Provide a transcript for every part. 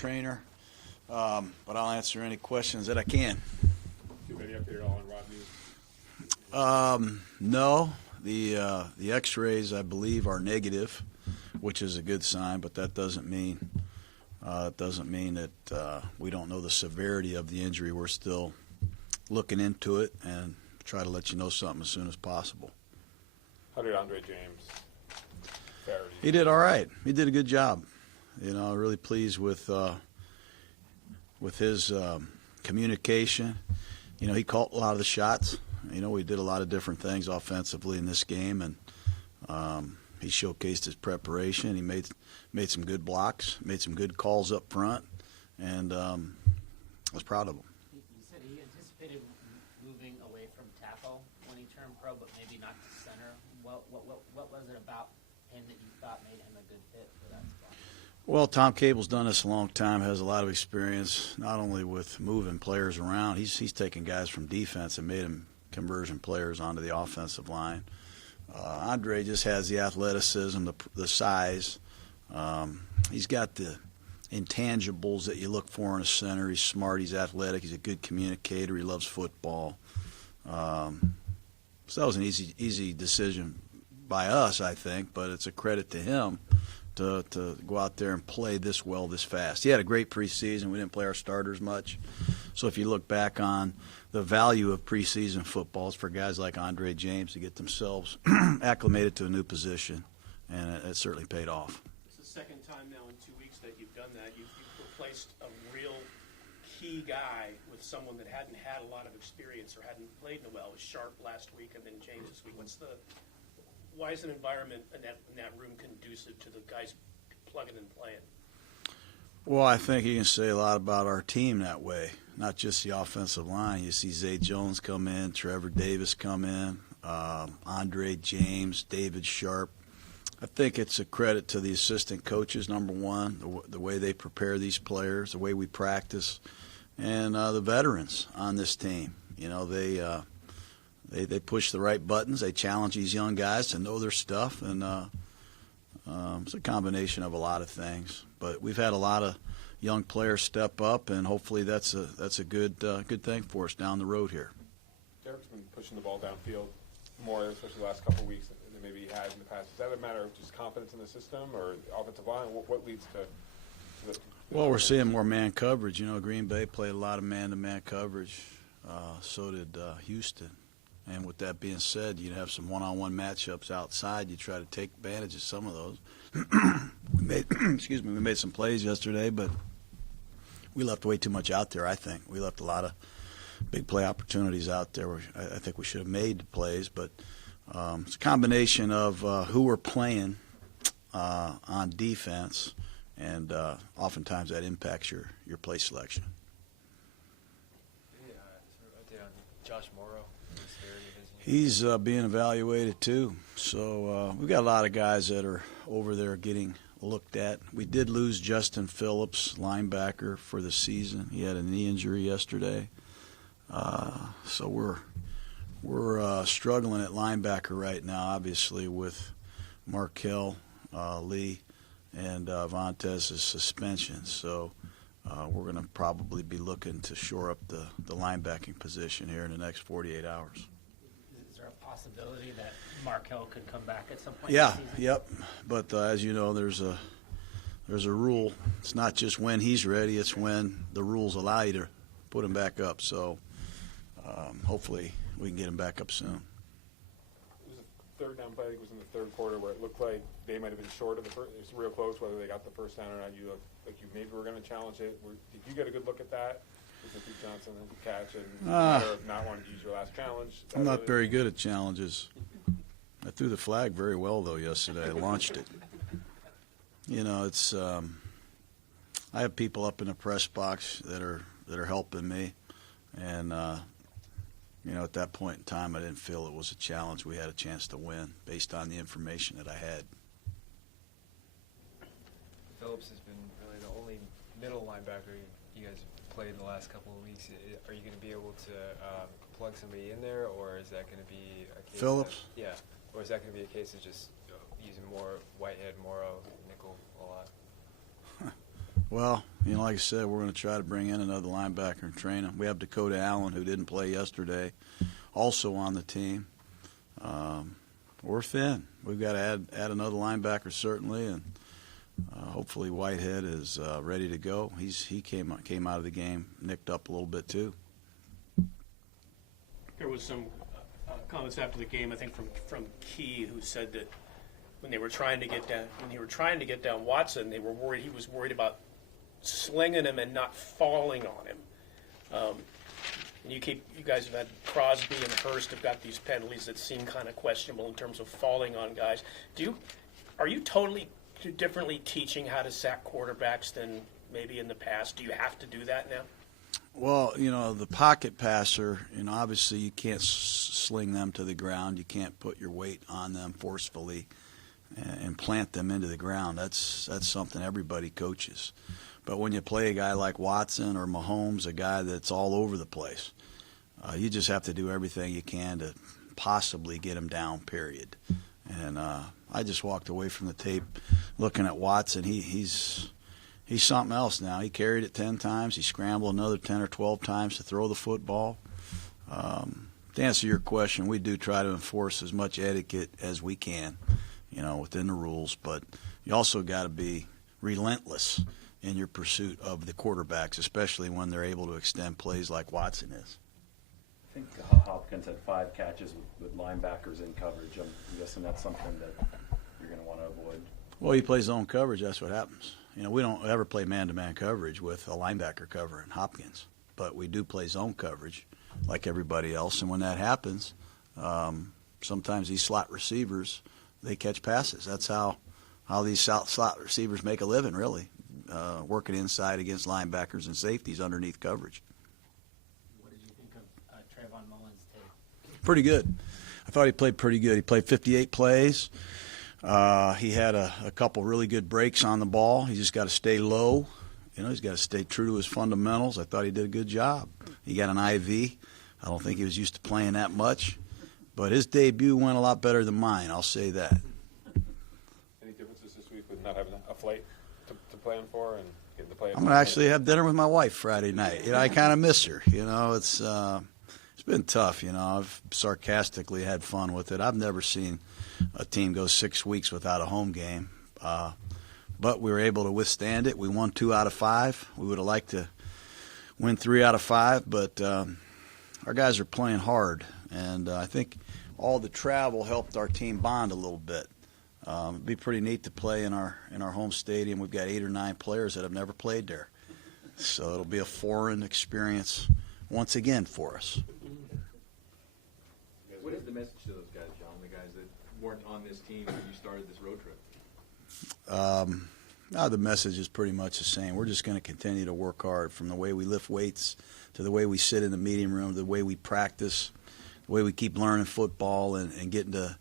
trainer, but I'll answer any questions that I can. Do you have any update at all on Rod News? No, the X-rays I believe are negative, which is a good sign, but that doesn't mean that we don't know the severity of the injury. We're still looking into it and try to let you know something as soon as possible. How did Andre James fare? He did all right. He did a good job. Really pleased with his communication. He called a lot of the shots. We did a lot of different things offensively in this game, and he showcased his preparation. He made some good blocks, made some good calls up front, and I was proud of him. You said he anticipated moving away from tackle when he turned pro, but maybe not to center. What was it about him that you thought made him a good fit for that spot? Well, Tom Cable's done this a long time, has a lot of experience, not only with moving players around. He's taken guys from defense and made them conversion players onto the offensive line. Andre just has the athleticism, the size. He's got the intangibles that you look for in a center. He's smart. He's athletic. He's a good communicator. He loves football. So that was an easy decision by us, I think, but it's a credit to him to go out there and play this well this fast. He had a great preseason. We didn't play our starters much. So if you look back on the value of preseason football, it's for guys like Andre James to get themselves acclimated to a new position, and it certainly paid off. It's the second time now in 2 weeks that you've done that. You've replaced a real key guy with someone that hadn't had a lot of experience or hadn't played in a while. It was Sharp last week and then James this week. Why is an environment in that room conducive to the guys plugging and playing? Well, I think you can say a lot about our team that way, not just the offensive line. You see Zay Jones come in, Trevor Davis come in, Andre James, David Sharp. I think it's a credit to the assistant coaches, number one, the way they prepare these players, the way we practice, and the veterans on this team. They push the right buttons. They challenge these young guys to know their stuff, and it's a combination of a lot of things. But we've had a lot of young players step up, and hopefully that's a good thing for us down the road here. Derek's been pushing the ball downfield more, especially the last couple of weeks, than maybe he had in the past. Is that a matter of just confidence in the system or offensive line? What leads to the Well, we're seeing more man coverage. Green Bay played a lot of man-to-man coverage. So did Houston. And with that being said, you have some one-on-one matchups outside. You try to take advantage of some of those. We made some plays yesterday, but we left way too much out there, I think. We left a lot of big play opportunities out there. I think we should have made the plays, but it's a combination of who we're playing on defense, and oftentimes that impacts your play selection. Josh Morrow. He's being evaluated too. So we've got a lot of guys that are over there getting looked at. We did lose Justin Phillips, linebacker, for the season. He had a knee injury yesterday. So we're struggling at linebacker right now, obviously, with Markel Lee and Vontez's suspension. So we're going to probably be looking to shore up the linebacking position here in the next 48 hours. Is there a possibility that Markel could come back at some point? Yeah, this season? yep. But as you know, there's a rule. It's not just when he's ready; it's when the rules allow you to put him back up. So hopefully we can get him back up soon. It was a third down play. I think it was in the third quarter where it looked like they might have been short of the first. It was real close whether they got the first down or not. You looked like you maybe were going to challenge it. Did you get a good look at that? Was it Pete Johnson catch and a matter of not wanting to use your last challenge? I'm not very good at challenges. I threw the flag very well though yesterday. I launched it. It's I have people up in the press box that are helping me, and at that point in time, I didn't feel it was a challenge. We had a chance to win based on the information that I had. Phillips has been really the only middle linebacker you guys played in the last couple of weeks. Are you going to be able to plug somebody in there, or is that going to be a case Phillips? Or is that going to be a case of just using more Whitehead, Morrow, nickel a lot? Well, like I said, we're going to try to bring in another linebacker and train him. We have Dakota Allen, who didn't play yesterday, also on the team. We're thin. We've got to add another linebacker, certainly, and hopefully Whitehead is ready to go. He came out of the game nicked up a little bit too. There was some comments after the game, I think, from Key, who said that when they were trying to get down Watson, he was worried about slinging him and not falling on him. And you guys have had Crosby and Hurst have got these penalties that seem kind of questionable in terms of falling on guys. Are you totally differently teaching how to sack quarterbacks than maybe in the past? Do you have to do that now? Well, the pocket passer, obviously you can't sling them to the ground. You can't put your weight on them forcefully and plant them into the ground. That's something everybody coaches. But when you play a guy like Watson or Mahomes, a guy that's all over the place, you just have to do everything you can to possibly get him down, period. And I just walked away from the tape looking at Watson. He's something else now. He carried it 10 times. He scrambled another 10 or 12 times to throw the football. To answer your question, we do try to enforce as much etiquette as we can, within the rules. But you also got to be relentless in your pursuit of the quarterbacks, especially when they're able to extend plays like Watson is. I think Hopkins had 5 catches with linebackers in coverage. I'm guessing that's something that you're going to want to avoid. Well, he plays zone coverage. That's what happens. We don't ever play man-to-man coverage with a linebacker covering Hopkins, but we do play zone coverage like everybody else. And when that happens, sometimes these slot receivers, they catch passes. That's how these slot receivers make a living, really, working inside against linebackers and safeties underneath coverage. What did you think of Trayvon Mullins' tape? Pretty good. I thought he played pretty good. He played 58 plays. He had a couple really good breaks on the ball. He just got to stay low. He's got to stay true to his fundamentals. I thought he did a good job. He got an IV. I don't think he was used to playing that much. But his debut went a lot better than mine, I'll say that. Any differences this week with not having a flight to plan for and getting to play? I'm going to actually have dinner with my wife Friday night. I kind of miss her. It's been tough. I've sarcastically had fun with it. I've never seen a team go 6 weeks without a home game. But we were able to withstand it. We won 2 out of 5. We would have liked to win 3 out of 5, but our guys are playing hard. And I think all the travel helped our team bond a little bit. It'd be pretty neat to play in our home stadium. We've got 8 or 9 players that have never played there. So it'll be a foreign experience once again for us. What is the message to those guys, John, the guys that weren't on this team when you started this road trip? The message is pretty much the same. We're just going to continue to work hard, from the way we lift weights to the way we sit in the meeting room, the way we practice, the way we keep learning football and getting to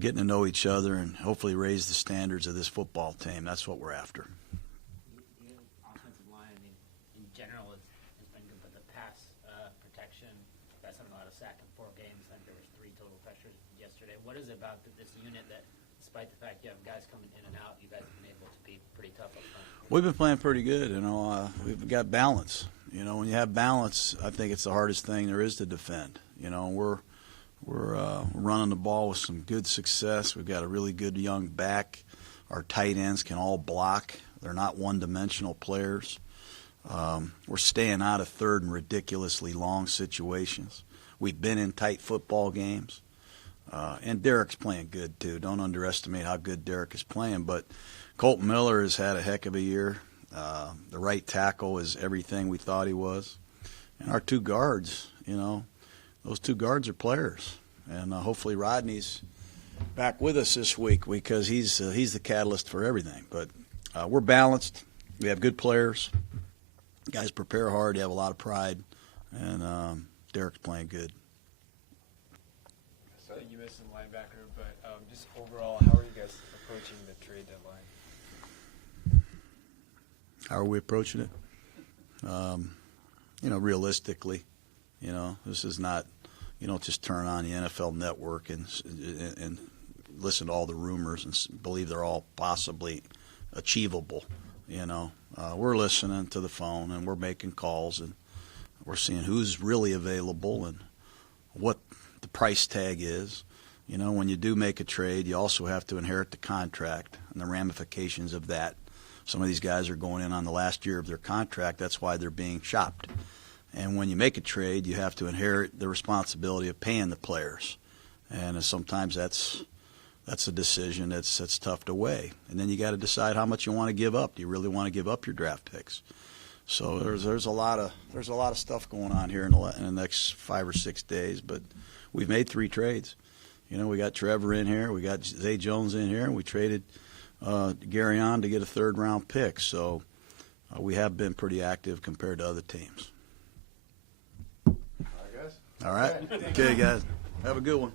getting to know each other and hopefully raise the standards of this football team. That's what we're after. The offensive line, in general, has been good, but the pass protection, you guys haven't allowed a sack in 4 games. I think there was 3 total pressures yesterday. What is it about this unit that, despite the fact you have guys coming in and out, you guys have been able to be pretty tough up front? We've been playing pretty good. We've got balance. When you have balance, I think it's the hardest thing there is to defend. We're running the ball with some good success. We've got a really good young back. Our tight ends can all block. They're not one-dimensional players. We're staying out of third and ridiculously long situations. We've been in tight football games. And Derek's playing good, too. Don't underestimate how good Derek is playing. But Colton Miller has had a heck of a year. The right tackle is everything we thought he was. And our 2 guards, those 2 guards are players. And hopefully Rodney's back with us this week because he's the catalyst for everything. But we're balanced. We have good players. Guys prepare hard. They have a lot of pride. And Derek's playing good. So you missed some linebacker, but just overall, how are you guys approaching the trade deadline? How are we approaching it? Realistically, this is not, you don't just turn on the NFL Network and listen to all the rumors and believe they're all possibly achievable. You know, we're listening to the phone and we're making calls and we're seeing who's really available and what the price tag is. You know, when you do make a trade, you also have to inherit the contract and the ramifications of that. Some of these guys are going in on the last year of their contract. That's why they're being shopped. And when you make a trade, you have to inherit the responsibility of paying the players. And sometimes that's a decision that's tough to weigh. And then you got to decide how much you want to give up. Do you really want to give up your draft picks? So there's a lot of stuff going on here in the next 5 or 6 days. But we've made 3 trades. You know, we got Trevor in here, we got Zay Jones in here, and we traded Gary on to get a 3rd-round pick. So we have been pretty active compared to other teams. All right, guys. All right. Okay, guys. Have a good one.